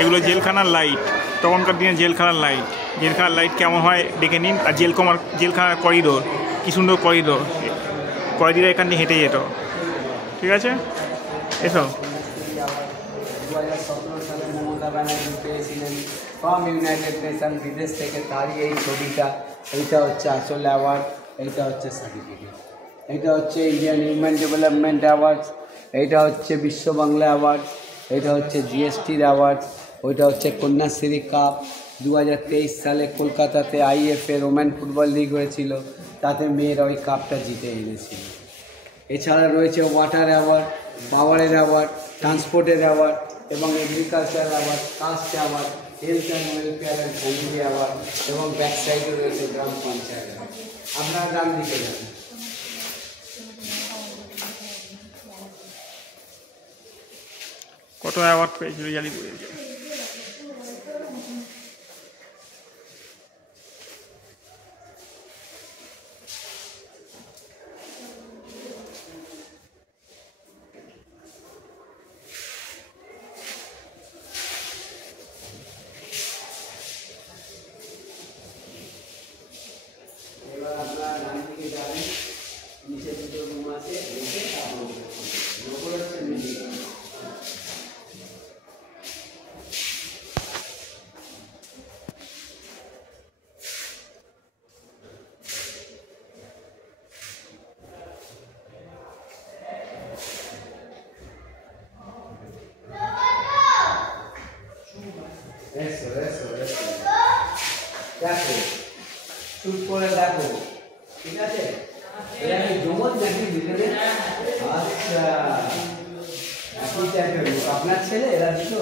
এগুলো জেলখানার লাইট, তখনকার দিনে জেলখানার লাইট কেমন হয় দেখে নিন। আর জেলখানার করিডোর, কি সুন্দর করিডোর এখান দিয়ে হেঁটে যেত। ঠিক আছে, এসো। 2017 সালে মমতা ব্যানার্জি পেয়েছিলেন ফ্রম ইউনাইটেড নেশন, বিদেশ থেকে। তারই এই ছবিটা, এইটা হচ্ছে আসল অ্যাওয়ার্ড, এইটা হচ্ছে সার্টিফিকেট, এইটা হচ্ছে ইন্ডিয়ান হিউম্যান ডেভেলপমেন্ট অ্যাওয়ার্ড, এইটা হচ্ছে বিশ্ব বাংলা অ্যাওয়ার্ড, এইটা হচ্ছে জিএসটির অ্যাওয়ার্ড, ওইটা হচ্ছে কন্যাশ্রী কাপ। 2023 সালে কলকাতাতে আইএফএ ওমেন ফুটবল লিগ হয়েছিল, তাতে মেয়েরা ওই কাপটা জিতে এনেছিল। এছাড়া রয়েছে ওয়াটার অ্যাওয়ার্ড, পাওয়ারের অ্যাওয়ার্ড, ট্রান্সপোর্টের অ্যাওয়ার্ড এবং এগ্রিকালচার অ্যাওয়ার্ড, কাস্ট award, health and welfare and family award এবং ব্যাক সাইডে রয়েছে গ্রাম পঞ্চায়েত অ্যাওয়ার্ড। আপনারা ডান দিকে যান। কত অ্যাওয়ার্ড পেয়েছিল জালিপুরে? এবার আপনারা ডান দিকে যাবেন, নিচে দুটো রুম আছে, দেখে তারপর উপরে হচ্ছে মিডিয়া। Eso. দেখো, চুপ করে দেখো, ঠিক আছে? এরা কি জমজ নাকি ভিতরে? আচ্ছা, একই আপনার ছেলে, এরা দুটো?